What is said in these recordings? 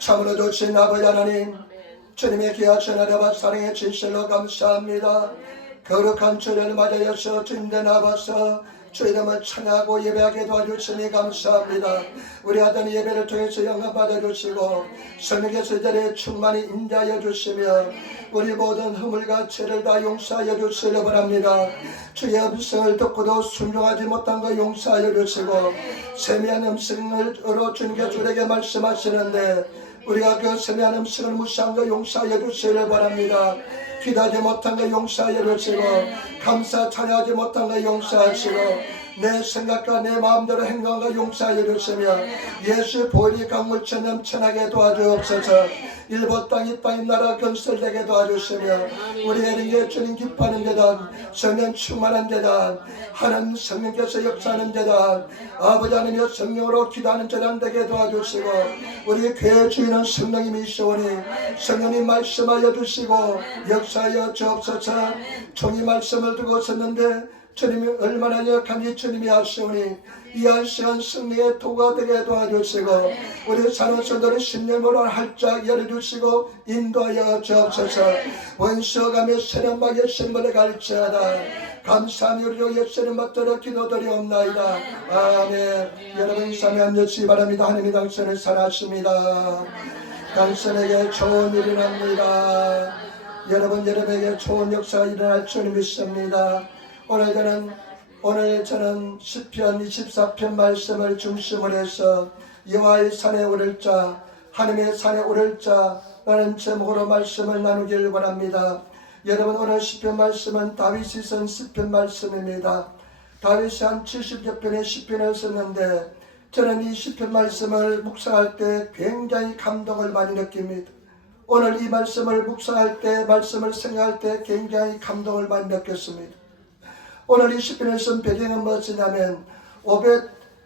참으로 좋으신 아버지 하나님, 주님의 귀하신 은혜와 사랑의 진실로 감사합니다. 거룩한 주를 맞이하여 주님께 나와서 주 이름을 찬양하고 예배하게 도와주시니 감사합니다. 우리 아들 예배를 통해서 영광 받아주시고 성령께서 이 자리에 충만히 임재하여 주시며 우리 모든 허물과 죄를 다 용서하여 주시기 바랍니다. 주의 음성을 듣고도 순종하지 못한 것 용서하여 주시고 세미한 음성으로 주님께 주에게 말씀하시는데 우리가 그 세미한 음성을 무시한 것 용서하여 주시기 바랍니다. 기도하지 못한 것 용서하여 주시고 감사 찬양하지 못한 것 용서하시고 내 생각과 내 마음대로 행동한 것 용서하여 주시며 예수 보혈이 강물처럼 넘쳐나게 도와주옵소서. 일본 땅 이 땅의 나라 건설되게 도와주시며 우리의 인계 주님 기뻐하는 재단, 성령 충만한 재단, 하나님 성령께서 역사하는 재단, 아버지 하나님의 성령으로 기도하는 재단 되게 도와주시고 우리 교회 주인은 성령님이시오니 성령님 말씀하여 주시고 역사하여 주옵소서. 종이 말씀을 두고 섰는데 주님이 얼마나 역한지 주님이 아시오니 이 한 시간 승리의 도가 되게 도와주시고 우리 사는 성도를 심령으로 활짝 열어주시고 인도하여 주옵소서. 원수가며 세련막의 신분을 갈지어다. 감사하며 우리 예수님 받들어 기도드리옵나이다. 아멘. 여러분 삶에 앉으시기 바랍니다. 하나님이 당신을 사랑하십니다. 당신에게 좋은 일이 납니다. 여러분에게 좋은 역사가 일어날 줄 믿습니다. 오늘 저는 시편 24편 말씀을 중심으로 해서 여호와의 산에 오를 자, 하나님의 산에 오를 자라는 제목으로 말씀을 나누기를 원합니다. 여러분 오늘 시편 말씀은 다윗이 쓴 시편 말씀입니다. 다윗이 한 70여 편의 시편을 썼는데 저는 이 시편 말씀을 묵상할 때 굉장히 감동을 많이 느낍니다. 오늘 이 말씀을 묵상할 때 말씀을 생각할 때 굉장히 감동을 많이 느꼈습니다. 오늘 이 시편을 쓴 배경은 무엇이냐면 오벳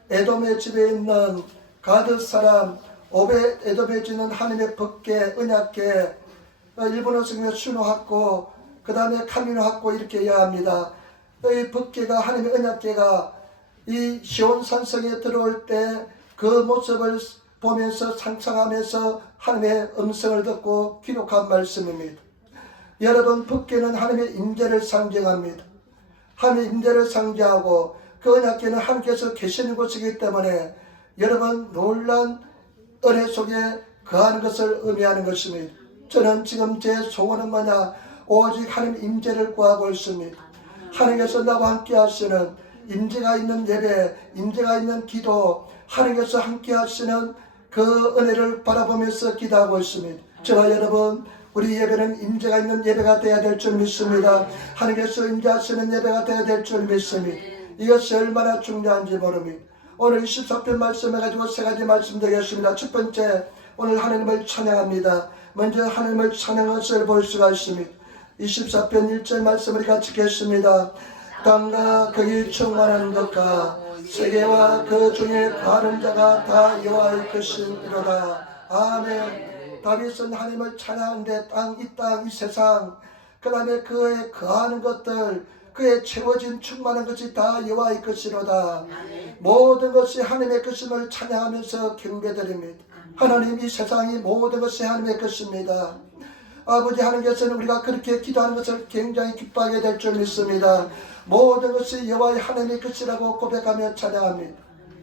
에돔의 집에 있는 가드 사람 오벳 에돔에 있는 하나님의 법궤 언약궤, 일본어 성경 수노학고 그 다음에 카미노학고 이렇게 이해합니다. 이 법궤가 하나님의 언약궤가 이 시온 산성에 들어올 때 그 모습을 보면서 상상하면서 하나님의 음성을 듣고 기록한 말씀입니다. 여러분 법궤는 하나님의 임재를 상징합니다. 하나님의 임재를 상징하고 그 언약궤는 하나님께서 계시는 곳이기 때문에 여러분 놀란 은혜 속에 거하는 것을 의미하는 것입니다. 저는 지금 제 소원은 뭐냐? 오직 하나님 임재를 구하고 있습니다. 하나님께서 나와 함께 하시는 임재가 있는 예배, 임재가 있는 기도, 하나님께서 함께 하시는 그 은혜를 바라보면서 기도하고 있습니다. 저와 여러분 우리 예배는 임재가 있는 예배가 되어야 될 줄 믿습니다. 하나님께서 임재하시는 예배가 되어야 될 줄 믿습니다. 이것이 얼마나 중요한지 모릅니다. 오늘 24편 말씀을 가지고 세 가지 말씀드리겠습니다. 첫 번째, 오늘 하나님을 찬양합니다. 먼저 하나님을 찬양한 것을 볼 수가 있습니다. 24편 1절 말씀을 같이 읽겠습니다. 땅과 거기 충만한 것과 세계와 그 중에 거하는 자가 다 여호와의 것이로다. 아멘. 다윗은 하나님을 찬양하는데 이 땅, 이 세상, 그 다음에 그에 거하는 것들, 그에 채워진 충만한 것이 다 여호와의 것이로다. 모든 것이 하나님의 것임을 찬양하면서 경배드립니다. 하나님 이 세상이 모든 것이 하나님의 것입니다. 아버지 하나님께서는 우리가 그렇게 기도하는 것을 굉장히 기뻐하게 될 줄 믿습니다. 모든 것이 여호와의 하나님의 것이라고 고백하며 찬양합니다.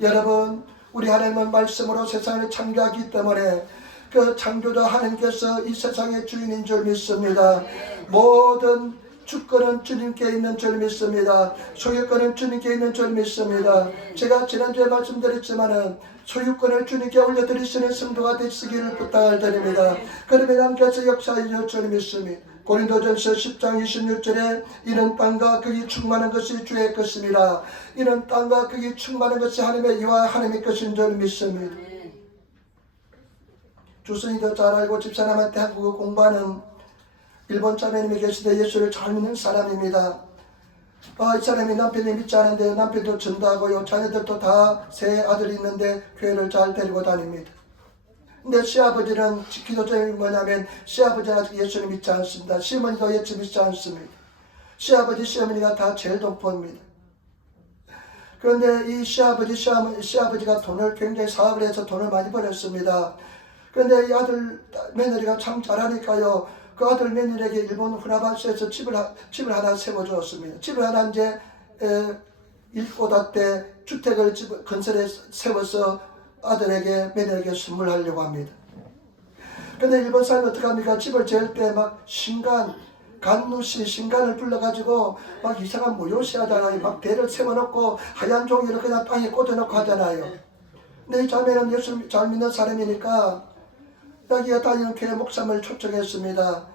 여러분 우리 하나님은 말씀으로 세상을 창조하기 때문에 그 창조자 하나님께서 이 세상의 주인인 줄 믿습니다. 모든 주권은 주님께 있는 줄 믿습니다. 소유권은 주님께 있는 줄 믿습니다. 제가 지난주에 말씀드렸지만은 소유권을 주님께 올려드리시는 성도가 되시기를 부탁을 드립니다. 그러면 하나님께서 역사해 줄 믿습니다. 고린도전서 10장 26절에 이는 땅과 거기 충만한 것이 주의 것입니다. 이는 땅과 거기 충만한 것이 하나님의 여호와 하나님의 것인 줄 믿습니다. 주선이도 잘 알고 집사람한테 한국어 공부하는 일본 자매님이 계시되 예수를 잘 믿는 사람입니다. 이 사람이 남편이 믿지 않은데 남편도 전도하고요. 자녀들도 다 세 아들이 있는데 교회를 잘 데리고 다닙니다. 근데 시아버지는 기도점이 뭐냐면 시아버지가 예수를 믿지 않습니다. 시어머니도 예수 믿지 않습니다. 시아버지 시어머니가 다 제일 동포입니다. 그런데 이 시아버지가 돈을 굉장히 사업을 해서 돈을 많이 벌었습니다. 그런데 이 아들 며느리가 참 잘하니까요. 그 아들 며느리에게 일본 후나바시에서 집을 하나 세워주었습니다. 집을 하나 이제 1호다 주택을 건설해 세워서 아들에게 며느리에게 선물하려고 합니다. 근데 일본 사람이 어떡합니까? 집을 지을 때 막 간누시 신간을 불러가지고 막 이상한 모요시 하잖아요. 막 대를 세워놓고 하얀 종이를 그냥 땅에 꽂아놓고 하잖아요. 근데 이 자매는 예수 잘 믿는 사람이니까 여기에 다니는 교회 목사님을 초청했습니다.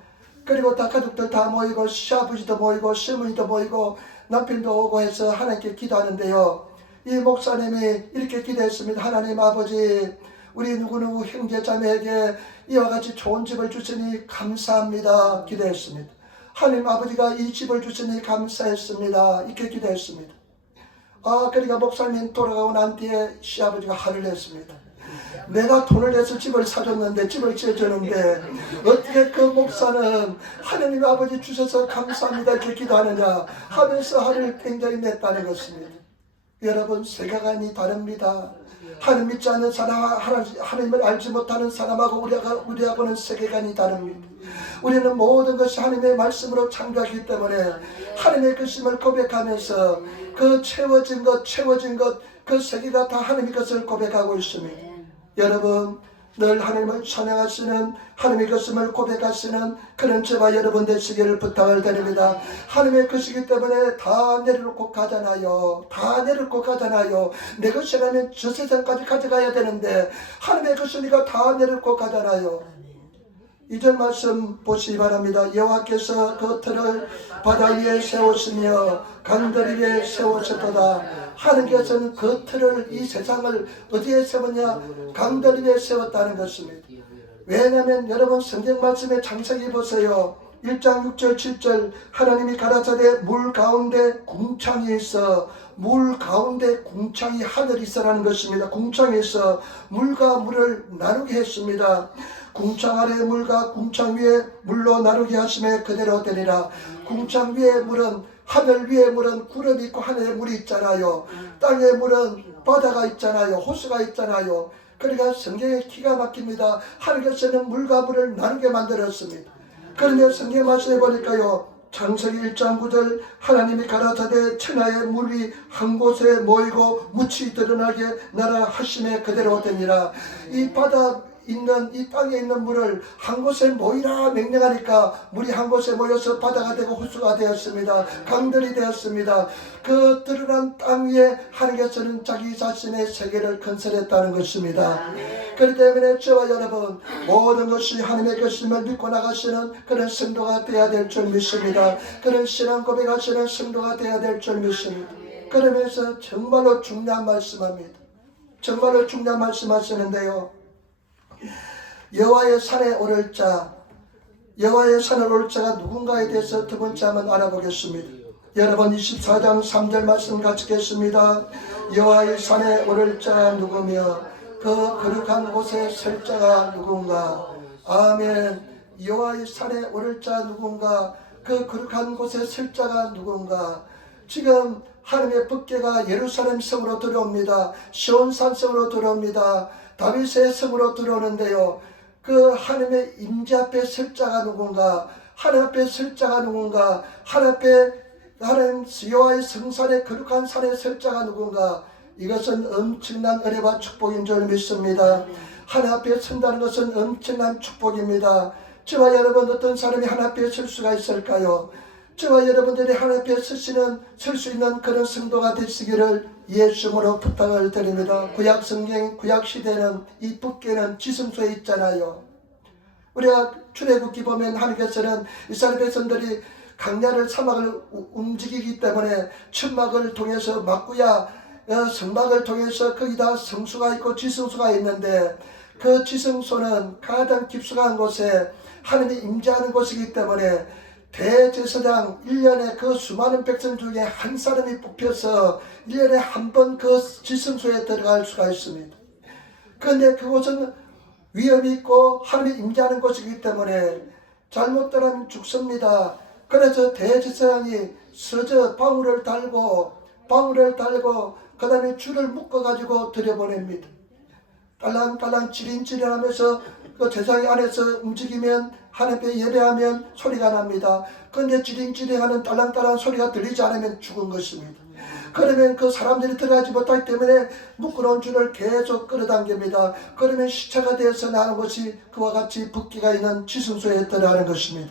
그리고 다 가족들 다 모이고 시아버지도 모이고 시어머니도 모이고 남편도 오고 해서 하나님께 기도하는데요. 이 목사님이 이렇게 기도했습니다. 하나님 아버지, 우리 누구누구 형제 자매에게 이와 같이 좋은 집을 주시니 감사합니다. 기도했습니다. 하나님 아버지가 이 집을 주시니 감사했습니다. 이렇게 기도했습니다. 그러니까 목사님 돌아가고 난 뒤에 시아버지가 화를 냈습니다. 내가 돈을 내서 집을 사줬는데, 집을 지어주는데 어떻게 그 목사는 하나님 아버지 주셔서 감사합니다 이렇게 기도하느냐 하면서 화를 굉장히 냈다는 것입니다. 여러분, 세계관이 다릅니다. 하나님 믿지 않는 사람과 하나님을 알지 못하는 사람하고 우리하고는 세계관이 다릅니다. 우리는 모든 것이 하나님의 말씀으로 창조하기 때문에 하나님의 것임을 고백하면서 그 채워진 것 그 세계가 다 하나님의 것을 고백하고 있습니다. 여러분, 늘 하나님을 찬양하시는, 하나님의 것임을 고백하시는 그런 저와 여러분 되시기를 부탁을 드립니다. 하나님의 것이기 때문에 다 내려놓고 가잖아요. 다 내려놓고 가잖아요. 내 것이라면 저 세상까지 가져가야 되는데 하나님의 것이니까 다 내려놓고 가잖아요. 2절 말씀 보시기 바랍니다. 여호와께서 그 틀을 바다 위에 세우시며 강들 위에 세우셨도다. 하나님께서는 그 틀을, 이 세상을 어디에 세웠냐? 강들 위에 세웠다는 것입니다. 왜냐하면 여러분, 성경 말씀에 창세기 보세요. 1장 6절 7절 하나님이 가라사대 물 가운데 궁창이 있어, 물 가운데 궁창이 하늘이 있어라는 것입니다. 궁창이 있어 물과 물을 나누게 했습니다. 궁창 아래 물과 궁창 위에 물로 나누게 하심에 그대로 되리라. 궁창 위에 물은, 하늘 위에 물은 구름이 있고 하늘에 물이 있잖아요. 땅에 물은 바다가 있잖아요. 호수가 있잖아요. 그러니까 성경에 기가 막힙니다. 하나님께서는 물과 물을 나누게 만들었습니다. 그런데 성경 말씀해 보니까요, 창세기 1장 9절 하나님이 가라사대 천하의 물이 한 곳에 모이고 묻히 드러나게 나라 하심에 그대로 되니라. 이 바다 있는, 이 땅에 있는 물을 한 곳에 모이라 명령하니까 물이 한 곳에 모여서 바다가 되고 호수가 되었습니다. 강들이 되었습니다. 그 드러난 땅 위에 하나님께서는 자기 자신의 세계를 건설했다는 것입니다. 그렇기 때문에 저와 여러분, 모든 것이 하나님의 것임을 믿고 나가시는 그런 성도가 되어야 될 줄 믿습니다. 그런 신앙 고백하시는 성도가 되어야 될 줄 믿습니다. 그러면서 정말로 중요한 말씀합니다. 정말로 중요한 말씀하시는데요, 여호와의 산에 오를 자, 여호와의 산에 오를 자가 누군가에 대해서 두 번째 한번 알아보겠습니다. 여러분, 24장 3절 말씀 같이 읽겠습니다. 여호와의 산에 오를 자 누구며 그 거룩한 곳에 설 자가 누군가. 아멘. 여호와의 산에 오를 자 누군가, 그 거룩한 곳에 설 자가 누군가. 지금 하나님의 법궤가 예루살렘 성으로 들어옵니다. 시온 산성으로 들어옵니다. 다윗의 성으로 들어오는데요, 그 하나님의 임재 앞에 설 자가 누군가, 하나님 앞에 설 자가 누군가, 하나님 앞에, 하나님 여호와의 성산에 거룩한 산에 설 자가 누군가. 이것은 엄청난 은혜와 축복인 줄 믿습니다. 하나님 앞에 선다는 것은 엄청난 축복입니다. 저와 여러분, 어떤 사람이 하나님 앞에 설 수가 있을까요? 저와 여러분들이 하나님 앞에 설 수 있는 그런 성도가 되시기를 예수님으로 부탁을 드립니다. 구약 성경, 구약 시대는 이 법궤는 지성소에 있잖아요. 우리가 출애굽기 보면 하나님께서는 이스라엘 백성들이 강야를 사막을 움직이기 때문에 천막을 통해서 막구야 성막을 통해서 거기다 성수가 있고 지성소가 있는데, 그 지성소는 가장 깊숙한 곳에 하나님이 임재하는 곳이기 때문에 대제사장 1년에 그 수많은 백성 중에 한 사람이 뽑혀서 1년에 한 번 그 지성소에 들어갈 수가 있습니다. 그런데 그곳은 위험이 있고 하나님이 임재하는 곳이기 때문에 잘못 들어가면 죽습니다. 그래서 대제사장이 서저 방울을 달고 그 다음에 줄을 묶어가지고 들여보냅니다. 딸랑딸랑 지린지린하면서 그 세상 안에서 움직이면 하나님께 예배하면 소리가 납니다. 그런데 찌링찌링하는 딸랑딸랑 소리가 들리지 않으면 죽은 것입니다. 그러면 그 사람들이 들어가지 못하기 때문에 미끄러운 줄을 계속 끌어당깁니다. 그러면 시차가 되어서 나는 것이 그와 같이 붓기가 있는 지승소에 들어가는 것입니다.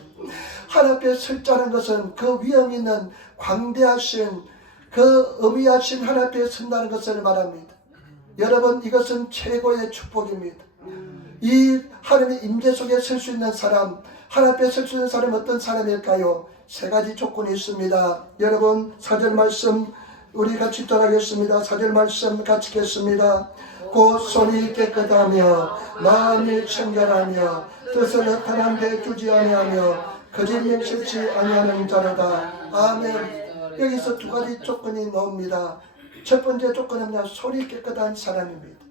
하나님 앞에 설자는 것은 그 위험 있는 광대하신 그 의미하신 하나님 앞에 선다는 것을 말합니다. 여러분, 이것은 최고의 축복입니다. 이 하나님의 임재 속에 설 수 있는 사람, 하나님 앞에 설 수 있는 사람은 어떤 사람일까요? 세 가지 조건이 있습니다. 여러분, 4절 말씀 우리 같이 따라하겠습니다. 4절 말씀 같이 읽겠습니다. 곧 손이 깨끗하며 마음이 청결하며 뜻을 허탄한 데 두지 아니하며 거짓 맹세치 아니하는 자로다. 아멘. 여기서 두 가지 조건이 나옵니다. 첫 번째 조건은 손이 깨끗한 사람입니다.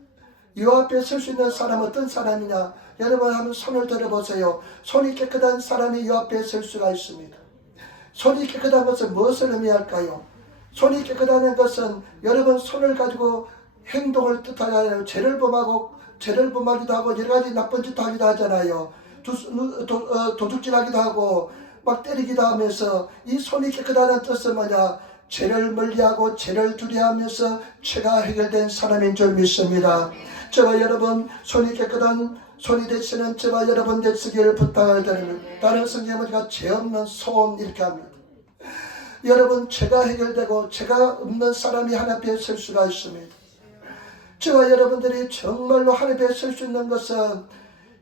이 앞에 설 수 있는 사람은 어떤 사람이냐? 여러분 한번 손을 들어보세요. 손이 깨끗한 사람이 이 앞에 설 수가 있습니다. 손이 깨끗한 것은 무엇을 의미할까요? 손이 깨끗하다는 것은 여러분 손을 가지고 행동을 뜻하잖아요. 죄를 범하기도 하고 여러 가지 나쁜 짓도 하기도 하잖아요. 도둑질하기도 하고 막 때리기도 하면서 이 손이 깨끗하다는 뜻은 뭐냐? 죄를 멀리하고 죄를 두려워하면서 죄가 해결된 사람인 줄 믿습니다. 저와 여러분 손이 깨끗한 손이 되시는 저와 여러분 되시기를 부탁을 드립니다. 다른 성경은 죄 없는 손 이렇게 합니다. 여러분 죄가 해결되고 죄가 없는 사람이 하나님 앞에 설 수가 있습니다. 저와 여러분들이 정말로 하나님 앞에 설 수 있는 것은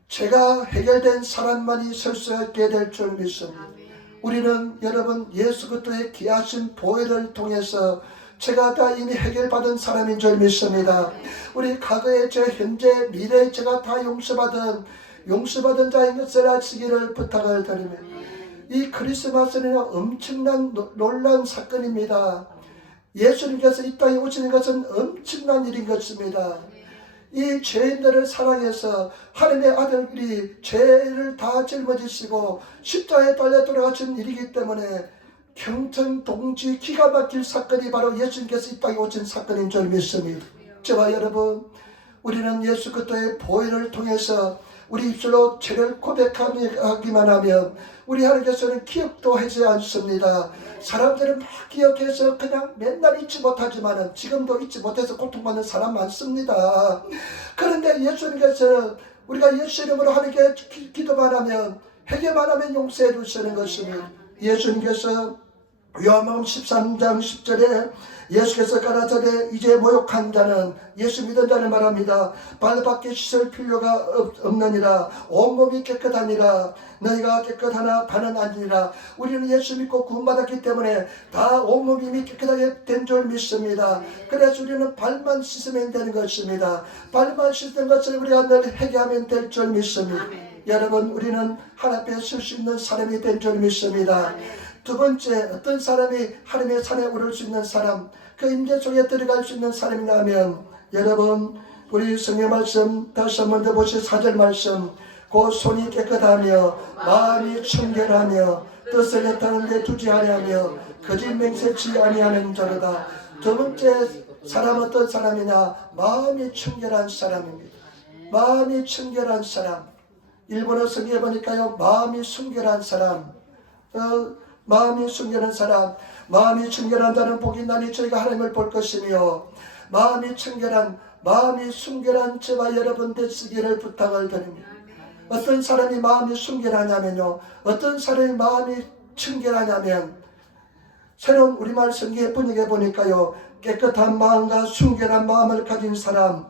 죄가 해결된 사람만이 설 수 있게 될 줄 믿습니다. 우리는 여러분 예수 그리스도의 귀하신 보혈을 통해서 죄가 다 이미 해결받은 사람인 줄 믿습니다. 우리 과거의 죄, 현재, 미래의 죄가 다 용서받은 자인 것을 아시기를 부탁을 드립니다. 이 크리스마스는 엄청난 놀라운 사건입니다. 예수님께서 이 땅에 오시는 것은 엄청난 일인 것입니다. 이 죄인들을 사랑해서 하나님의 아들이 죄를 다 짊어지시고 십자가에 달려 돌아가신 일이기 때문에 경천동지 기가 막힐 사건이 바로 예수님께서 이 땅에 오신 사건인 줄 믿습니다. 저와 여러분, 우리는 예수 그리스도의 보혈을 통해서 우리 입술로 죄를 고백하기만 하면 우리 하나님께서는 기억도 하지 않습니다. 사람들은 막 기억해서 그냥 맨날 잊지 못하지만 지금도 잊지 못해서 고통받는 사람 많습니다. 그런데 예수님께서는 우리가 예수 이름으로 하나님께 기도만 하면 회개만 하면 용서해 주시는 것입니다. 예수님께서 요한복음 13장 10절에 예수께서 가라사대 이제 모욕한 자는 예수 믿은 자를 말합니다. 발밖에 씻을 필요가 없느니라. 온몸이 깨끗하니라. 너희가 깨끗하나 다는 아니니라. 우리는 예수 믿고 구원받았기 때문에 다 온몸이 이미 깨끗하게 된 줄 믿습니다. 그래서 우리는 발만 씻으면 되는 것입니다. 발만 씻는 것을 우리가 늘 회개하면 될 줄 믿습니다. 여러분, 우리는 하나님 앞에 설 수 있는 사람이 된 줄 믿습니다. 두 번째, 어떤 사람이 하나님의 산에 오를 수 있는 사람, 그 임재 속에 들어갈 수 있는 사람이라면, 여러분 우리 성경 말씀 다시 한번 더 보시오. 4절 말씀. 곧 손이 깨끗하며 마음이 청결하며 뜻을 애타는 데 두지 아니하며 거짓 맹세치 아니하는 자로다. 두 번째 사람 어떤 사람이냐? 마음이 청결한 사람입니다. 마음이 청결한 사람. 일본어 성경에 보니까요, 마음이 순결한 사람, 마음이 순결한 사람, 마음이 청결한 자는 복이 나니 저희가 하나님을 볼 것이며, 마음이 순결한 저와 여러분 되시기를 부탁을 드립니다. 어떤 사람이 마음이 순결하냐면요, 어떤 사람이 마음이 청결하냐면, 새로운 우리말 성경의 번역에 보니까요, 깨끗한 마음과 순결한 마음을 가진 사람,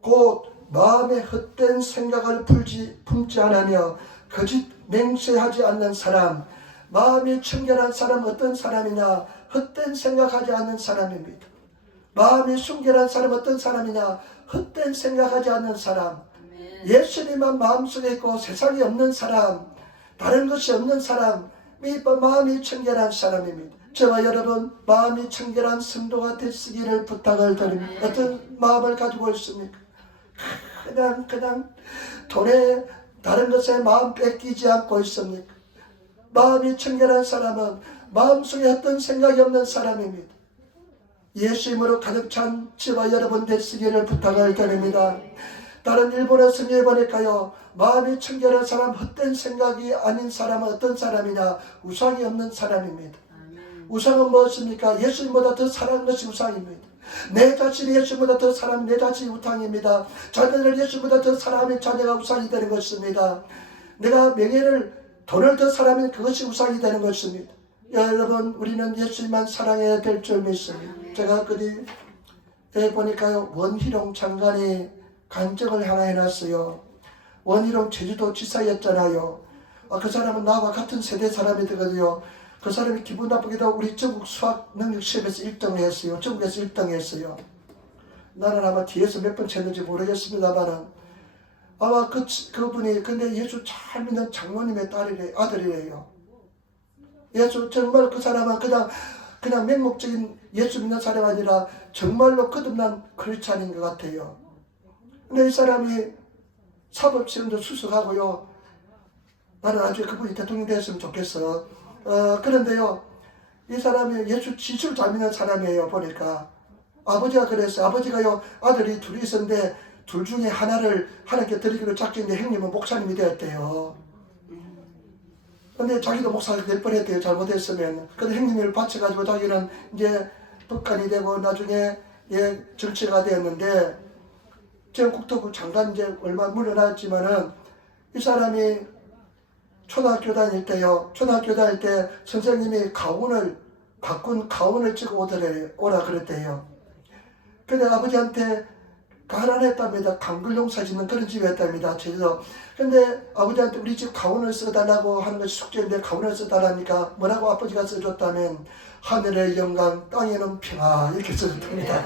곧 마음에 헛된 생각을 품지 않으며 거짓 맹세하지 않는 사람. 마음이 청결한 사람은 어떤 사람이냐? 헛된 생각하지 않는 사람입니다. 마음이 순결한 사람은 어떤 사람이냐? 헛된 생각하지 않는 사람. 예수님만 마음속에 있고 세상에 없는 사람, 다른 것이 없는 사람이 마음이 청결한 사람입니다. 저와 여러분, 마음이 청결한 성도가 되시기를 부탁을 드립니다. 어떤 마음을 가지고 있습니까? 그냥 돈에 다른 것에 마음 뺏기지 않고 있습니까? 마음이 청결한 사람은 마음속에 어떤 생각이 없는 사람입니다. 예수 이름으로 가득 찬 저와 여러분 되시기를 부탁을 드립니다. 다른 일본어 성경에 보니까요, 마음이 청결한 사람, 헛된 생각이 아닌 사람은 어떤 사람이냐? 우상이 없는 사람입니다. 우상은 무엇입니까? 예수님보다 더 사랑하는 것이 우상입니다. 내 자신이 예수님보다 더 사랑하면 내 자신이 우상입니다. 자녀를 예수님보다 더 사랑하면 자녀가 우상이 되는 것입니다. 내가 명예를, 돈을 더 사랑하면 그것이 우상이 되는 것입니다. 여러분, 우리는 예수님만 사랑해야 될 줄 믿습니다. 제가 그뒤 보니까요, 원희룡 장관이 간증을 하나 해놨어요. 원희룡 제주도 지사였잖아요. 그 사람은 나와 같은 세대 사람이 되거든요. 그 사람이 기분 나쁘게도 우리 전국 수학 능력 시험에서 1등을 했어요. 전국에서 1등 했어요. 나는 아마 뒤에서 몇 번 쳤는지 모르겠습니다만은, 아마 그분이, 근데 예수 잘 믿는 장모님의 아들이래요. 예수, 정말 그 사람은 그냥 맹목적인 예수 믿는 사람이 아니라 정말로 거듭난 크리스찬인 것 같아요. 근데 이 사람이 사법시험도 수석하고요. 나는 나중에 그분이 대통령 됐으면 좋겠어. 그런데요, 이 사람이 예수 진실 잘 믿는 사람이에요. 보니까 아버지가 그랬어요. 아버지가요, 아들이 둘이 있었는데 둘 중에 하나를 하나님께 드리기로 작정했는데 형님은 목사님이 되었대요. 근데 자기도 목사가 될 뻔했대요. 잘못했으면. 근데 형님을 바쳐가지고 자기는 이제 법관이 되고 나중에 정치가 되었는데, 지금 국토부 장관 이제 얼마 물러났지만은, 이 사람이 초등학교 다닐 때요, 초등학교 다닐 때 선생님이 바꾼 가운을 찍어 오라 그랬대요. 근데 아버지한테 가난했답니다. 강글용사 짓는 그런 집이었답니다. 제주도. 근데 아버지한테 우리 집 가운을 써달라고 하는 것이 숙제인데, 가운을 써달라니까 뭐라고 아버지가 써줬다면, 하늘의 영광 땅에는 평화, 이렇게 써줬답니다.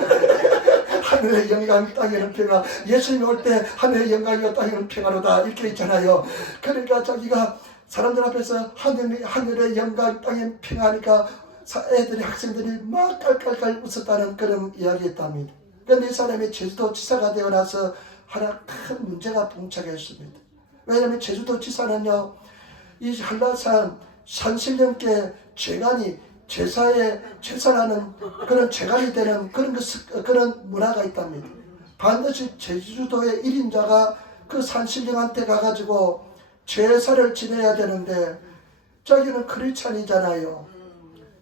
하늘의 영광 땅에는 평화. 예수님이 올 때 하늘의 영광이고 땅에는 평화로다, 이렇게 있잖아요. 그러니까 자기가 사람들 앞에서 하늘의 영광 땅에는 평화니까 애들이, 학생들이 막 깔깔깔 웃었다는 그런 이야기였답니다. 그런데 이 사람이 제주도 지사가 되어 나서 하나 큰 문제가 봉착했습니다. 왜냐하면 제주도 지사는요, 이 한라산 산신령께 제사라는 그런 재간이 되는 그런 문화가 있답니다. 반드시 제주도의 1인자가 그 산신령한테 가가지고 제사를 지내야 되는데, 자기는 크리스찬이잖아요.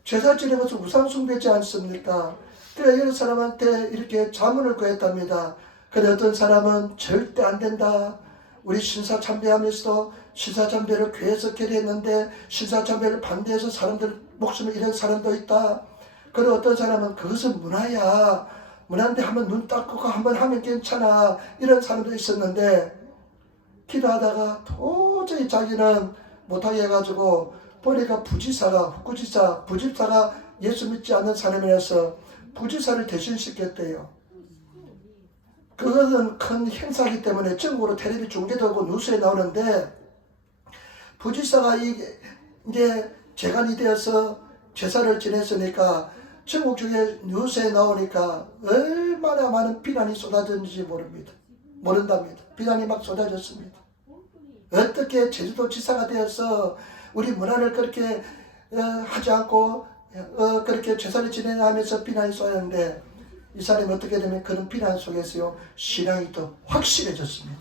제사 지내는 것은 우상숭배지 않습니까? 그래, 여러 사람한테 이렇게 자문을 구했답니다. 근데 어떤 사람은 절대 안 된다. 우리 신사참배하면서도 신사참배를 교회에서 결의했는데 신사참배를 반대해서 사람들 목숨을 잃은 사람도 있다. 그리고 어떤 사람은 그것은 문화야. 문화인데 한번 눈 닦고 한번 하면 괜찮아. 이런 사람도 있었는데, 기도하다가 도저히 자기는 못하게 해가지고 보니까 부집사가 예수 믿지 않는 사람이라서 부지사를 대신시켰대요. 그것은 큰 행사이기 때문에 전국으로 텔레비 중계되고 뉴스에 나오는데, 부지사가 이제 재간이 되어서 제사를 지냈으니까 전국 중에 뉴스에 나오니까 얼마나 많은 비난이 쏟아졌는지 모른답니다. 비난이 막 쏟아졌습니다. 어떻게 제주도 지사가 되어서 우리 문화를 그렇게 하지 않고 그렇게 제사를 지내냐 하면서 비난이 쏟아졌는데, 이 사람이 어떻게 되면 그런 비난 속에서요, 신앙이 더 확실해졌습니다.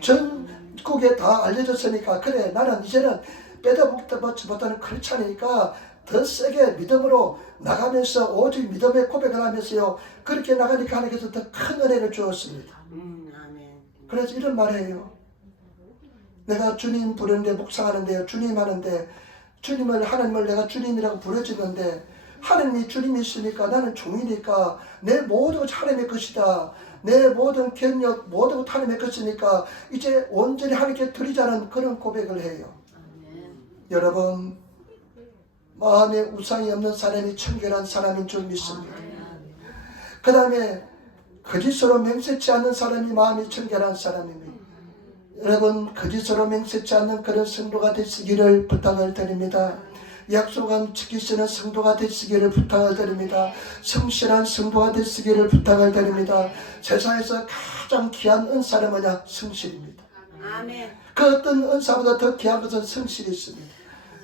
전국에 다 알려졌으니까, 그래, 나는 이제는 빼다 먹지 못하는 크리스찬이니까 더 세게 믿음으로 나가면서 오직 믿음의 고백을 하면서요, 그렇게 나가니까 하나님께서 더 큰 은혜를 주었습니다. 그래서 이런 말이에요. 내가 주님 부르는데, 묵상하는데요, 주님 하는데, 하나님을 내가 주님이라고 부르짖는데, 하나님이 주님이시니까 나는 종이니까 내 모든 것 하나님의 것이다. 내 모든 경력, 모든 것 하나님의 것이니까 이제 온전히 하나님께 드리자는 그런 고백을 해요. 여러분, 마음에 우상이 없는 사람이 청결한 사람인 줄 믿습니다. 그 다음에 거짓으로 맹세치 않는 사람이 마음이 청결한 사람입니다. 여러분, 거짓으로 맹세치 않는 그런 성도가 되시기를 부탁을 드립니다. 약속한 지키시는 성도가 되시기를 부탁을 드립니다. 성실한 성도가 되시기를 부탁을 드립니다. 세상에서 가장 귀한 은사는 뭐냐? 성실입니다. 아멘. 그 어떤 은사보다 더 귀한 것은 성실이 있습니다.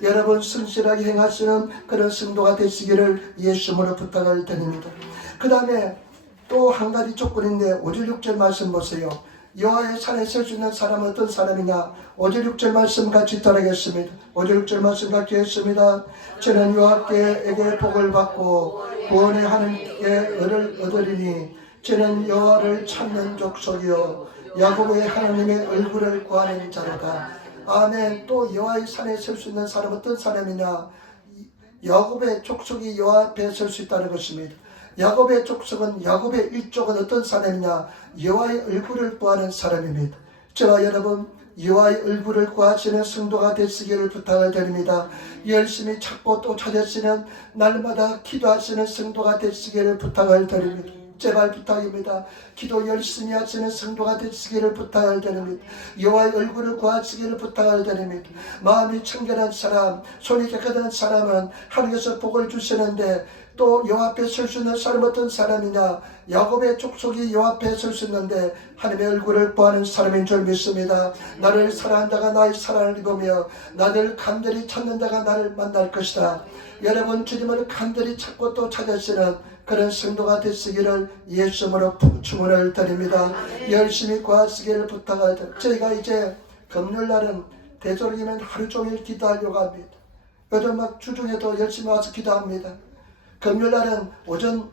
여러분, 성실하게 행하시는 그런 성도가 되시기를 예수님으로 부탁을 드립니다. 그 다음에 또 한 가지 조건인데 5절 6절 말씀 보세요. 여호와의 산에 설 수 있는 사람은 어떤 사람이냐? 5절 6절 말씀 같이 따르겠습니다. 5절 6절 말씀 같이 했습니다. 저는 여호와께에게 복을 받고 구원의 하나님께 을을 얻으리니 저는 여호와를 찾는 족속이요 야곱의 하나님의 얼굴을 구하는 자로다. 아멘. 또 여호와의 산에 설 수 있는 사람은 어떤 사람이냐? 야곱의 족속이 여호와 앞에 설 수 있다는 것입니다. 야곱의 족속은 야곱의 일족은 어떤 사람이냐? 여호와의 얼굴을 구하는 사람입니다. 저와 여러분 여호와의 얼굴을 구하시는 성도가 되시기를 부탁을 드립니다. 열심히 찾고 또 찾으시는 날마다 기도하시는 성도가 되시기를 부탁을 드립니다. 제발 부탁입니다. 기도 열심히 하시는 성도가 되시기를 부탁을 드립니다. 여호와의 얼굴을 구하시기를 부탁을 드립니다. 마음이 청결한 사람, 손이 깨끗한 사람은 하나님께서 복을 주시는데 또 여호와 앞에 설 수 있는 사람 어떤 사람이냐? 야곱의 족속이 여호와 앞에 설 수 있는데 하나님의 얼굴을 구하는 사람인 줄 믿습니다. 나를 사랑한 자가 나의 사랑을 입으며 나를 간절히 찾는 자가 나를 만날 것이다. 여러분 주님을 간절히 찾고 또 찾으시는 그런 성도가 되시기를 예수님으로 축원을 드립니다. 열심히 구하시기를 부탁을 드립니다. 저희가 이제 금요일날은 되도록이면 하루 종일 기도하려고 합니다. 요즘 막 주중에도 열심히 와서 기도합니다. 금요일날은 오전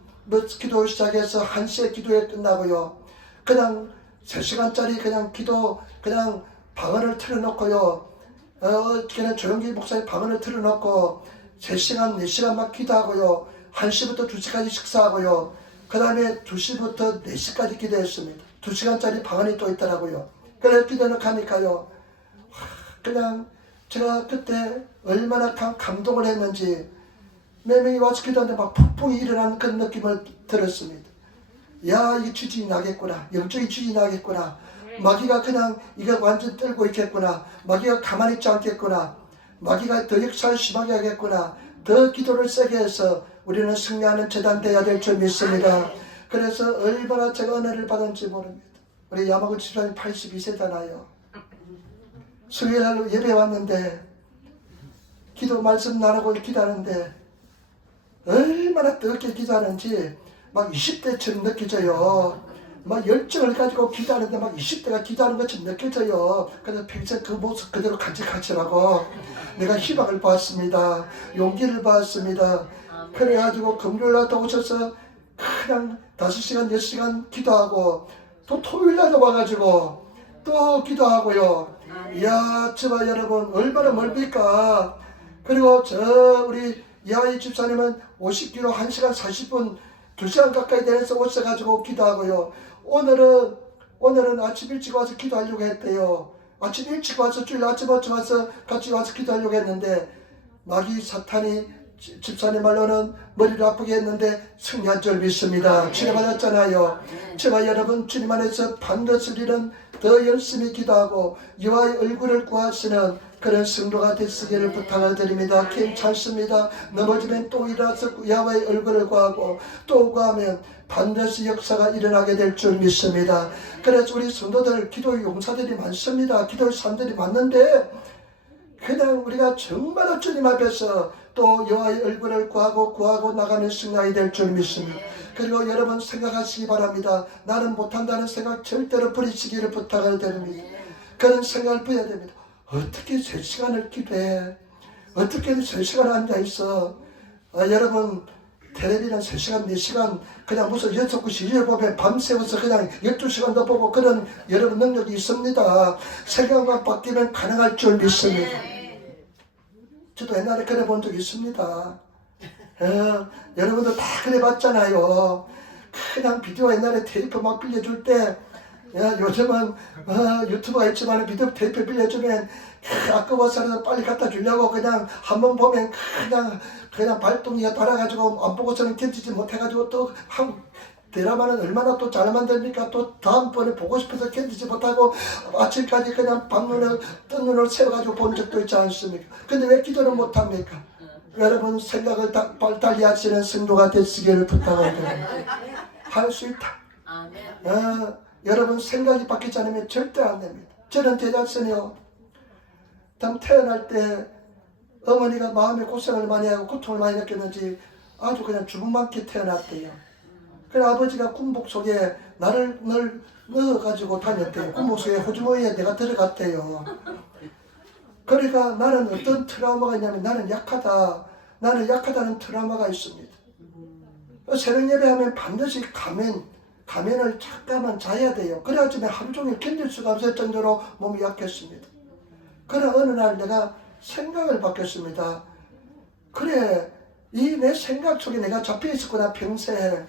기도 시작해서 1시에 기도에 끝나고요. 그냥 3시간짜리 그냥 기도 그냥 방언을 틀어놓고요. 그냥 조용기 목사님 방언을 틀어놓고 3시간 4시간 막 기도하고요. 1시부터 2시까지 식사하고요. 그 다음에 2시부터 4시까지 기도했습니다. 2시간짜리 방언이 또 있더라고요. 그래서 기도를 가니까요. 그냥 제가 그때 얼마나 감동을 했는지 몇 명이 와서 기도하는데 막 폭풍이 일어나는 그런 느낌을 들었습니다. 야, 이 지진이 나겠구나. 영적인 지진이 나겠구나. 마귀가 그냥 이거 완전 떨고 있겠구나. 마귀가 가만히 있지 않겠구나. 마귀가 더 역사를 심하게 하겠구나. 더 기도를 세게 해서 우리는 승리하는 재단 되어야 될 줄 믿습니다. 그래서 얼마나 제가 은혜를 받은지 모릅니다. 우리 야마구치 집사님 82세잖아요. 수요일날 예배 왔는데 기도 말씀 나누고 기도하는데 얼마나 뜨겁게 기도하는지 막 20대처럼 느껴져요. 막 열정을 가지고 기도하는데 막 20대가 기도하는 것처럼 느껴져요. 그래서 평생 그 모습 그대로 간직하시라고 내가 희망을 받았습니다. 용기를 받았습니다. 그래가지고 금요일날 오셔서 그냥 5시간 6시간 기도하고 또 토요일날 와가지고 또 기도하고요. 이야, 저와 여러분 얼마나 멀습니까? 그리고 우리 이하이 집사님은 50km 1시간 40분 2시간 가까이 되면서 오셔가지고 기도하고요. 오늘은 아침 일찍 와서 기도하려고 했대요. 아침 일찍 와서 주일 아침 와서 같이 와서 기도하려고 했는데 마귀 사탄이 집사님 말로는 머리를 아프게 했는데 승리한 줄 믿습니다. 치료받았잖아요. 제가 여러분 주님 안에서 반드시 우리는 더 열심히 기도하고 여호와의 얼굴을 구하시는 그런 성도가 되시기를 부탁을 드립니다. 괜찮습니다. 넘어지면 또 일어나서 여호와의 얼굴을 구하고 또 구하면 반드시 역사가 일어나게 될 줄 믿습니다. 그래서 우리 성도들 기도의 용사들이 많습니다. 기도의 사람들이 많은데 그냥 우리가 정말 주님 앞에서 또 여호와의 얼굴을 구하고 나가는 승리가 될 줄 믿습니다. 그리고 여러분 생각하시기 바랍니다. 나는 못한다는 생각 절대로 버리시기를 부탁을 드립니다. 그런 생각을 버려야 됩니다. 어떻게 3시간을 기도해? 어떻게 3시간 앉아있어? 여러분 텔레비전 3시간 4시간 그냥 무슨 6, 9시 보면 밤새워서 그냥 12시간도 보고 그런 여러분 능력이 있습니다. 생각만 바뀌면 가능할 줄 믿습니다. 저도 옛날에 그래 본 적이 있습니다. 여러분도 다 그래 봤잖아요. 그냥 비디오 옛날에 테이프 막 빌려줄 때 요즘은 유튜브가 있지만 비디오 테이프 빌려주면 아까워서 빨리 갖다 주려고 그냥 한번 보면 그냥 발동이가 달아가지고 안 보고서는 견디지 못해가지고 또 드라마는 얼마나 또 잘 만듭니까? 또 다음번에 보고 싶어서 견디지 못하고 아침까지 그냥 밤눈을 뜬 눈을 세워가지고 본 적도 있지 않습니까? 근데 왜 기도를 못합니까? 여러분 생각을 빨리 하시는 성도가 되시기를 부탁을 드립니다. 할 수 있다. 여러분 생각이 바뀌지 않으면 절대 안 됩니다. 저는 대작선이요. 태어날 때 어머니가 마음에 고생을 많이 하고 고통을 많이 느꼈는지 아주 그냥 주먹만게 태어났대요. 그래 아버지가 군복 속에 나를 늘 넣어가지고 다녔대요. 군복 속에 호주머니에 내가 들어갔대요. 그러니까 나는 어떤 트라우마가 있냐면 나는 약하다. 나는 약하다는 트라우마가 있습니다. 새벽 예배하면 반드시 가면을 잠깐만 자야 돼요. 그래야지 하루 종일 견딜 수가 없을 정도로 몸이 약했습니다. 그러나 어느 날 내가 생각을 바꿨습니다. 그래, 이 내 생각 속에 내가 잡혀 있었구나. 평생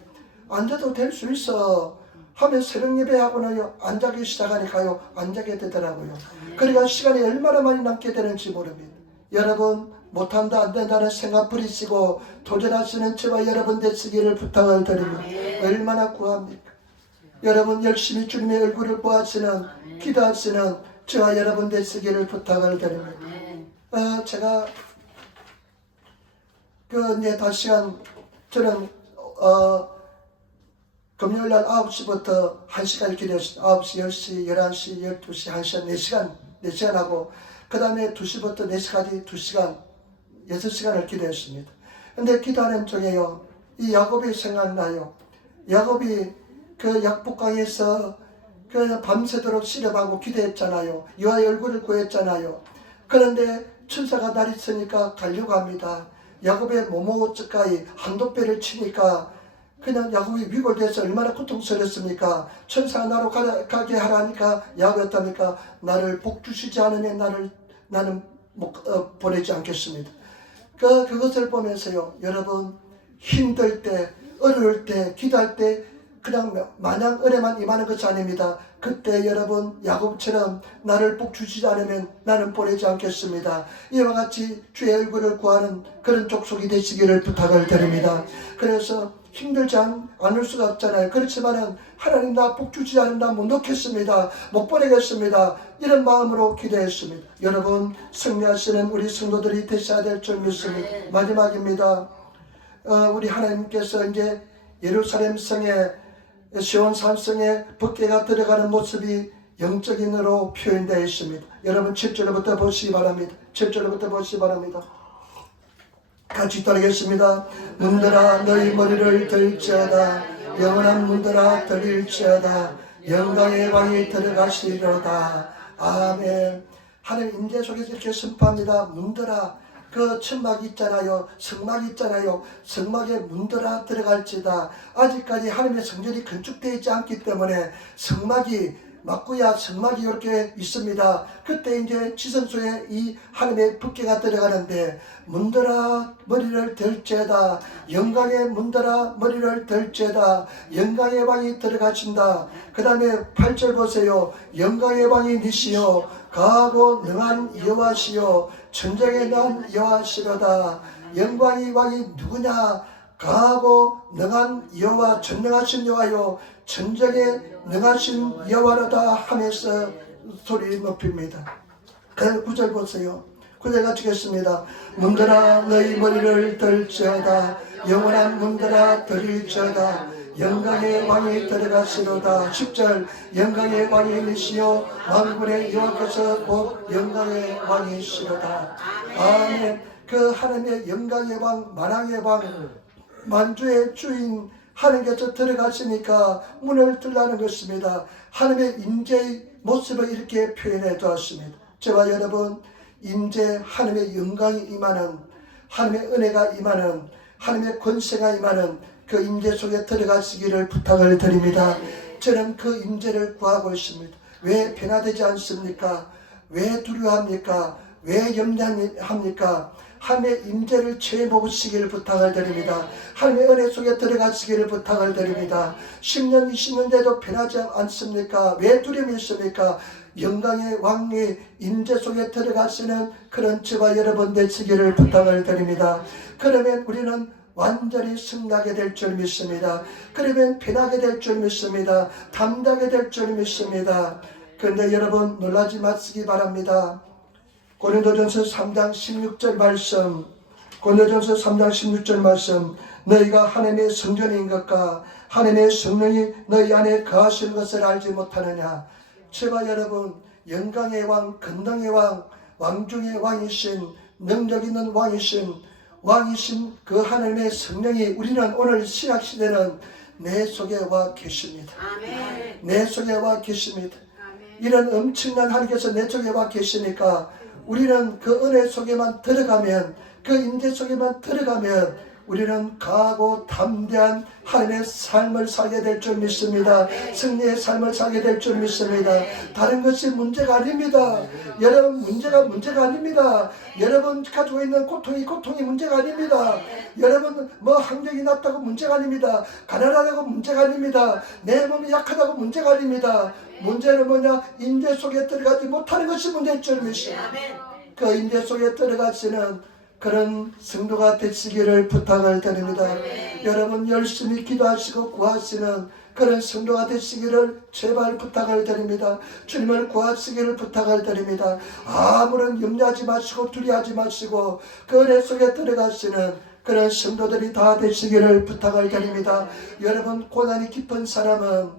앉아도 될 수 있어 하면 새벽 예배하고는 안 자기 시작하니까요, 안 자게 되더라고요. 그러니까 시간이 얼마나 많이 남게 되는지 모릅니다. 여러분, 못한다 안 된다는 생각 버리시고 도전하시는 저와 여러분 되시기를 부탁을 드립니다. 얼마나 구합니까? 여러분 열심히 주님의 얼굴을 보아시는 기도하시는 저와 여러분 되시기를 부탁을 드립니다. 제가 이제 다시 저는 금요일날 9시부터 1시간 기도했습니다. 9시, 10시, 11시, 12시, 1시간, 4시간 하고 그 다음에 2시부터 4시까지 2시간, 6시간을 기도했습니다. 근데 기도하는 중에요, 이 야곱이 생각나요. 야곱이 그 약복강에서 그 밤새도록 시름하고 기도했잖아요. 여호와의 얼굴을 구했잖아요. 그런데 천사가 날 있으니까 가려고 합니다. 야곱의 모모가까이 한독배를 치니까 그냥 야곱이 위골돼서 얼마나 고통스럽습니까? 천사가 나로 가게 하라니까 야곱이 어떻습니까? 나를 복 주시지 않으면 나는 보내지 않겠습니다. 그것을 보면서요, 여러분, 힘들 때, 어려울 때, 기도할 때 그냥 마냥 은혜만 임하는 것이 아닙니다. 그때 여러분 야곱처럼 나를 복 주시지 않으면 나는 보내지 않겠습니다. 이와 같이 주의 얼굴을 구하는 그런 족속이 되시기를 부탁을 드립니다. 그래서 힘들지 않을 수가 없잖아요. 그렇지만은 하나님 나 복 주시지 않으면 나 못 넣겠습니다. 못 보내겠습니다. 이런 마음으로 기도했습니다. 여러분 승리하시는 우리 성도들이 되셔야 될 줄 믿습니다. 마지막입니다. 우리 하나님께서 이제 예루살렘 성에 시온 산성에 법궤가 들어가는 모습이 영적인으로 표현되어 있습니다. 여러분 7절부터 보시기 바랍니다. 7절부터 보시기 바랍니다. 같이 따르겠습니다. 문들아 너희 머리를 들지어다. 영원한 문들아 들릴지어다. 영광의 왕이 들어가시리로다. 아멘. 하나님 임재 속에서 이렇게 선포합니다. 문들아, 그 천막이 있잖아요. 성막이 있잖아요. 성막에 문들아 들어갈지다. 아직까지 하나님의 성전이 건축되어 있지 않기 때문에 성막이 막구야 성막이 이렇게 있습니다. 그때 이제 지성소에 이 하나님의 법궤가 들어가는데 문들아 머리를 들지어다. 영광의 문들아 머리를 들지어다. 영광의 왕이 들어가신다. 그 다음에 8절 보세요. 영광의 왕이 니시여 가하고 능한 여호와시여 전쟁에 난 여호와시로다. 영광의 왕이 누구냐? 가하고 능한 여호와, 전능하신 여호와요 전쟁에 능하신 여호와로다 하면서 소리 높입니다. 그 9절 보세요. 9절 같이 읽겠습니다. 문들아 너희 머리를 들지어다. 영원한 문들아 들일지어다. 영광의 왕이 들어가시로다. 10절 영광의 왕이 니시여 만군의 여호와께서 곧 영광의 왕이시로다. 아멘. 그 하나님의 영광의 왕, 만왕의 왕, 만주의 주인 하나님께서 들어가시니까 문을 들라는 것입니다. 하나님의 임재의 모습을 이렇게 표현해 두었습니다. 저와 여러분 임재, 하나님의 영광이 임하는, 하나님의 은혜가 임하는, 하나님의 권세가 임하는 그 임재 속에 들어가시기를 부탁을 드립니다. 저는 그 임재를 구하고 있습니다. 왜 변화되지 않습니까? 왜 두려워합니까? 왜 염려합니까? 하나님의 임재를 체험해보시기를 부탁을 드립니다. 하나님의 은혜 속에 들어가시기를 부탁을 드립니다. 10년, 20년 돼도 변하지 않습니까? 왜 두려움이 있습니까? 영광의 왕이 임재 속에 들어가시는 그런 저와 여러분 되시기를 부탁을 드립니다. 그러면 우리는 완전히 승리하게 될 줄 믿습니다. 그러면 변하게 될 줄 믿습니다. 담당하게 될 줄 믿습니다. 그런데 여러분 놀라지 마시기 바랍니다. 고린도전서 3장 16절 말씀, 고린도전서 3장 16절 말씀, 너희가 하나님의 성전인 것과 하나님의 성령이 너희 안에 거하시는 것을 알지 못하느냐. 제가 여러분 영광의 왕, 건능의 왕, 왕중의 왕이신, 능력 있는 왕이신 그 하나님의 성령이 우리는 오늘 신약시대는 내 속에 와 계십니다. 아멘. 내 속에 와 계십니다. 아멘. 이런 엄청난 하나님께서 내 속에 와 계시니까 우리는 그 은혜 속에만 들어가면, 그 임재 속에만 들어가면 우리는 강하고 담대한 하나님의 삶을 살게 될 줄 믿습니다. 승리의 삶을 살게 될 줄 믿습니다. 다른 것이 문제가 아닙니다. 여러분, 문제가 아닙니다. 여러분 가지고 있는 고통이 문제가 아닙니다. 여러분 뭐 학력이 낮다고 문제가 아닙니다. 가난하다고 문제가 아닙니다. 내 몸이 약하다고 문제가 아닙니다. 문제는 뭐냐? 임재 속에 들어가지 못하는 것이 문제일 줄 믿습니다. 그 임재 속에 들어가시는 그런 성도가 되시기를 부탁을 드립니다. 여러분 열심히 기도하시고 구하시는 그런 성도가 되시기를 제발 부탁을 드립니다. 주님을 구하시기를 부탁을 드립니다. 아무런 염려하지 마시고 두려워하지 마시고 그 은혜 속에 들어가시는 그런 성도들이 다 되시기를 부탁을 드립니다. 여러분 고난이 깊은 사람은,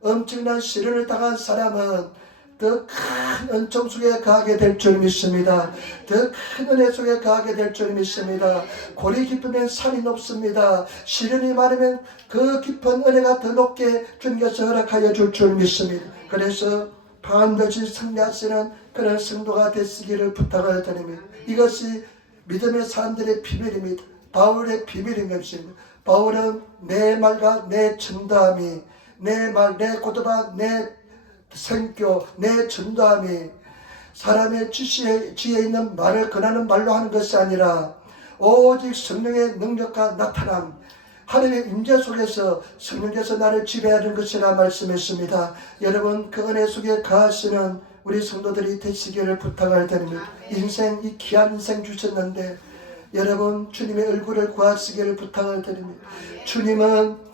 엄청난 시련을 당한 사람은 더 큰 은총 속에 가게 될 줄 믿습니다. 더 큰 은혜 속에 가게 될 줄 믿습니다. 골이 깊으면 산이 높습니다. 시련이 많으면 그 깊은 은혜가 더 높게 주님께서 허락하여 줄 줄 믿습니다. 그래서 반드시 승리하시는 그런 성도가 되시기를 부탁을 드립니다. 이것이 믿음의 사람들의 비밀입니다. 바울의 비밀인 것입니다. 바울은 내 말과 내 전도함이, 내 말, 내 고도바, 내 생교, 내 전도함이 사람의 지혜에 있는 말을 권하는 말로 하는 것이 아니라 오직 성령의 능력과 나타남, 하나님의 임재 속에서 성령께서 나를 지배하는 것이라 말씀했습니다. 여러분 그 은혜 속에 가시는 우리 성도들이 되시기를 부탁을 드립니다. 인생, 이 귀한 인생 주셨는데 여러분 주님의 얼굴을 구하시기를 부탁을 드립니다. 주님은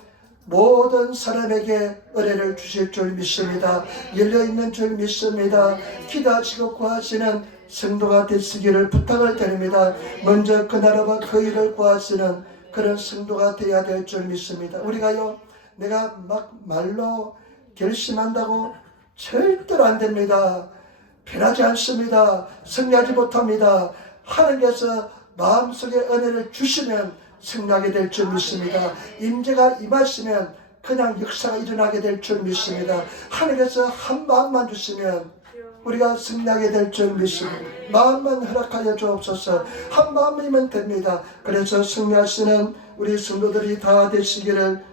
모든 사람에게 은혜를 주실 줄 믿습니다. 열려있는 줄 믿습니다. 기도하시고 구하시는 성도가 되시기를 부탁을 드립니다. 먼저 그 나라와 그 일을 구하시는 그런 성도가 되어야 될 줄 믿습니다. 우리가요, 내가 막 말로 결심한다고 절대로 안 됩니다. 변하지 않습니다. 승리하지 못합니다. 하나님께서 마음속에 은혜를 주시면 승리하게 될 줄 믿습니다. 임재가 임하시면 그냥 역사가 일어나게 될 줄 믿습니다. 하나님께서 한 마음만 주시면 우리가 승리하게 될 줄 믿습니다. 마음만 허락하여 주옵소서. 한 마음이면 됩니다. 그래서 승리하시는 우리 성도들이 다 되시기를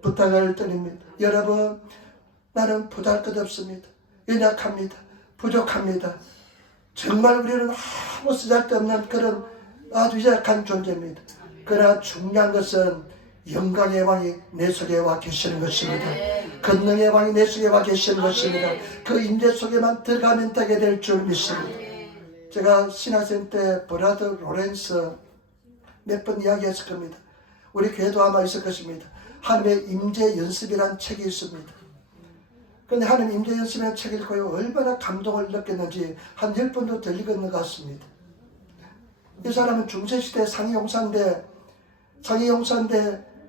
부탁을 드립니다. 여러분, 나는 보잘것없습니다. 연약합니다. 부족합니다. 정말 우리는 아무 쓰잘데없는 그런 아주 연약한 존재입니다. 그러나 중요한 것은 영광의 왕이 내 속에 와 계시는 것입니다. 권능의 왕이 내 속에 와 계시는 것입니다. 그 임재 속에만 들어가면 되게 될 줄 믿습니다. 제가 신학생 때 버라드 로렌스 몇 번 이야기했을 겁니다. 우리 교회도 아마 있을 것입니다. 하나님의 임재 연습이라는 책이 있습니다. 그런데 하나님 임재 연습이라는 책을 읽고 얼마나 감동을 느꼈는지 한 10번도 더 읽었는 것 같습니다. 이 사람은 중세시대 상위 용사인데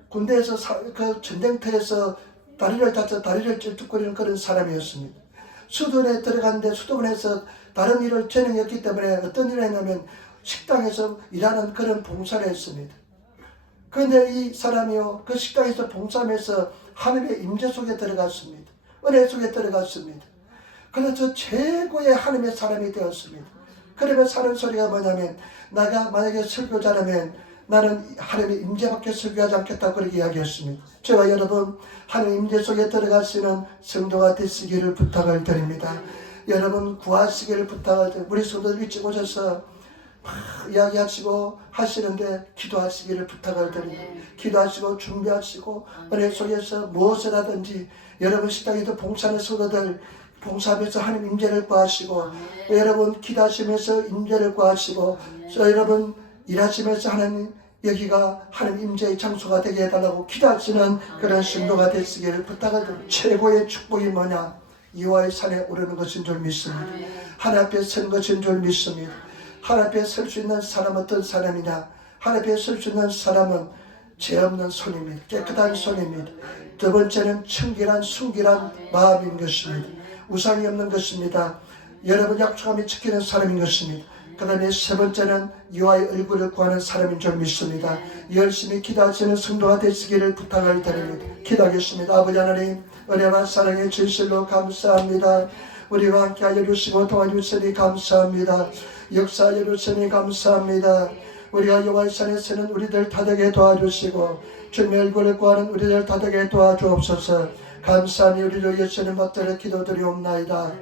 군대에서 그 전쟁터에서 다리를 다쳐 다리를 찔뚝거리는 그런 사람이었습니다. 수도원에 들어갔는데 수도원에서 다른 일을 전행했기 때문에 어떤 일을 했냐면 식당에서 일하는 그런 봉사를 했습니다. 그런데 이 사람이요, 그 식당에서 봉사하면서 하나님의 임재 속에 들어갔습니다. 은혜 속에 들어갔습니다. 그래서 최고의 하나님의 사람이 되었습니다. 그러면서 하는 소리가 뭐냐면, 내가 만약에 설교자라면 나는 하나님의 임재밖에 설교하지 않겠다고 그렇게 이야기했습니다. 저와 여러분, 하나님 임재 속에 들어가시는 성도가 되시기를 부탁을 드립니다. 여러분 구하시기를 부탁을 드립니다. 우리 성도들 일찍 오셔서 이야기하시고 하시는데 기도하시기를 부탁을 드립니다. 기도하시고 준비하시고 은혜 속에서 무엇을 하든지, 여러분 식당에도 봉사하는 성도들 봉사하면서 하나님 임재를 구하시고, 여러분 기도하시면서 임재를 구하시고, 여러분 일하시면서 하나님 여기가 하나님 임재의 장소가 되게 해달라고 기도하시는 그런 성도가 되시기를 부탁을 드립니다. 최고의 축복이 뭐냐? 여호와의 산에 오르는 것인 줄 믿습니다. 하나님 앞에 선 것인 줄 믿습니다. 하나님 앞에 설 수 있는 사람 어떤 사람이냐? 하나님 앞에 설 수 있는 사람은 죄 없는 손입니다. 깨끗한 손입니다. 두 번째는 청결한 순결한 마음인 것입니다. 우상이 없는 것입니다. 여러분 약속함이 지키는 사람인 것입니다. 그 다음에 세 번째는 여호와의 얼굴을 구하는 사람인 줄 믿습니다. 열심히 기도하시는 성도가 되시기를 부탁을 드립니다. 기도하겠습니다. 아버지 하나님, 은혜와 사랑의 진실로 감사합니다. 우리와 함께하여 주시고 도와주시니 감사합니다. 역사하여 주시니 감사합니다. 우리가 여호와의 산에서는 우리들 다되게 도와주시고 주님의 얼굴을 구하는 우리들 다되게 도와주옵소서. 감사하니 우리 주 예수님 받들어 기도드리옵나이다.